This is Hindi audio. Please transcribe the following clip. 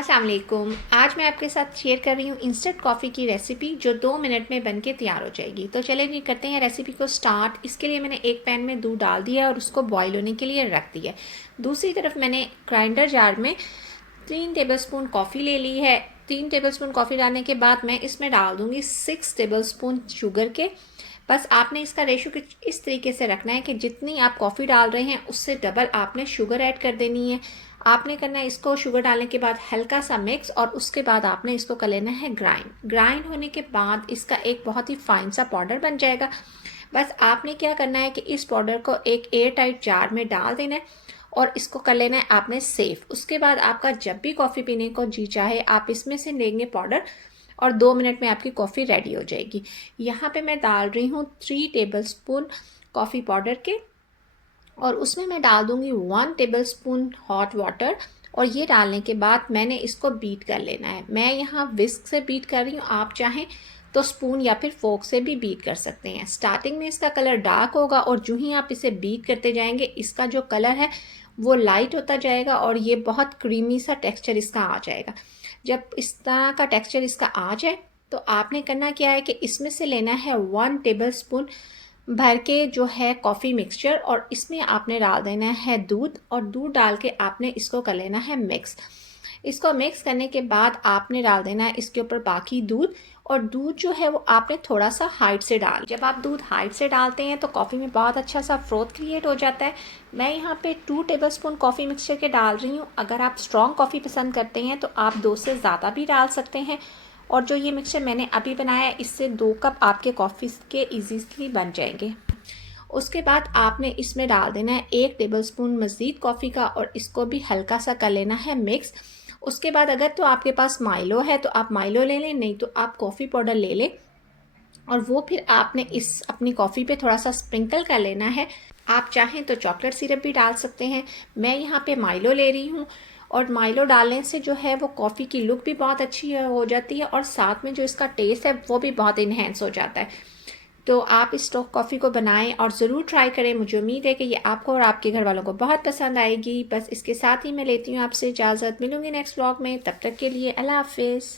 अस्सलाम वालेकुम। आज मैं आपके साथ शेयर कर रही हूँ इंस्टेंट कॉफ़ी की रेसिपी जो 2 मिनट में बनके तैयार हो जाएगी। तो चलिए जी करते हैं रेसिपी को स्टार्ट। इसके लिए मैंने एक पैन में दूध डाल दिया और उसको बॉईल होने के लिए रख दिया। दूसरी तरफ मैंने ग्राइंडर जार में 3 टेबलस्पून कॉफ़ी ले ली है। 3 टेबलस्पून कॉफ़ी डालने के बाद मैं इसमें डाल दूँगी 6 टेबलस्पून शुगर के। बस आपने इसका रेशो कुछ इस तरीके से रखना है कि जितनी आप कॉफ़ी डाल रहे हैं उससे डबल आपने शुगर ऐड कर देनी है। आपने करना है इसको शुगर डालने के बाद हल्का सा मिक्स और उसके बाद आपने इसको कर लेना है ग्राइंड होने के बाद इसका एक बहुत ही फाइन सा पाउडर बन जाएगा। बस आपने क्या करना है कि इस पाउडर को एक एयर टाइट जार में डाल देना है और इसको कर लेना है आपने सेफ। उसके बाद आपका जब भी कॉफ़ी पीने को जी चाहे आप इसमें से लेंगे पाउडर और 2 मिनट में आपकी कॉफ़ी रेडी हो जाएगी। यहाँ पे मैं डाल रही हूँ 3 टेबलस्पून कॉफ़ी पाउडर के और उसमें मैं डाल दूँगी 1 टेबलस्पून हॉट वाटर और ये डालने के बाद मैंने इसको बीट कर लेना है। मैं यहाँ विस्क से बीट कर रही हूँ, आप चाहें तो स्पून या फिर फोक से भी बीट कर सकते हैं। स्टार्टिंग में इसका कलर डार्क होगा और जो ही आप इसे बीट करते जाएंगे इसका जो कलर है वो लाइट होता जाएगा और ये बहुत क्रीमी सा टेक्सचर इसका आ जाएगा। जब इस तरह का टेक्सचर इसका आ जाए तो आपने करना क्या है कि इसमें से लेना है 1 टेबलस्पून भर के जो है कॉफ़ी मिक्सचर और इसमें आपने डाल देना है दूध और दूध डाल के आपने इसको कर लेना है मिक्स। इसको मिक्स करने के बाद आपने डाल देना है इसके ऊपर बाकी दूध और दूध जो है वो आपने थोड़ा सा हाइट से डाल। जब आप दूध हाइट से डालते हैं तो कॉफ़ी में बहुत अच्छा सा फ्रोथ क्रिएट हो जाता है। मैं यहाँ पे 2 टेबलस्पून कॉफ़ी मिक्सचर के डाल रही हूँ। अगर आप स्ट्रॉन्ग कॉफ़ी पसंद करते हैं तो आप 2 से ज़्यादा भी डाल सकते हैं। और जो ये मिक्सचर मैंने अभी बनाया है इससे 2 कप आपके कॉफ़ी के ईजीली बन जाएंगे। उसके बाद आपने इसमें डाल देना है 1 टेबलस्पून मज़ीद कॉफ़ी का और इसको भी हल्का सा कर लेना है मिक्स। उसके बाद अगर तो आपके पास माइलो है तो आप माइलो ले लें, नहीं तो आप कॉफ़ी पाउडर ले लें और वो फिर आपने इस अपनी कॉफ़ी पे थोड़ा सा स्प्रिंकल कर लेना है। आप चाहें तो चॉकलेट सिरप भी डाल सकते हैं। मैं यहाँ पे माइलो ले रही हूँ और माइलो डालने से जो है वो कॉफ़ी की लुक भी बहुत अच्छी हो जाती है और साथ में जो इसका टेस्ट है वो भी बहुत इन्हेंस हो जाता है। तो आप इस स्टॉक कॉफ़ी को बनाएं और ज़रूर ट्राई करें। मुझे उम्मीद है कि ये आपको और आपके घर वालों को बहुत पसंद आएगी। बस इसके साथ ही मैं लेती हूँ आपसे इजाज़त। मिलूंगी नेक्स्ट व्लॉग में, तब तक के लिए अल्लाह हाफिज़।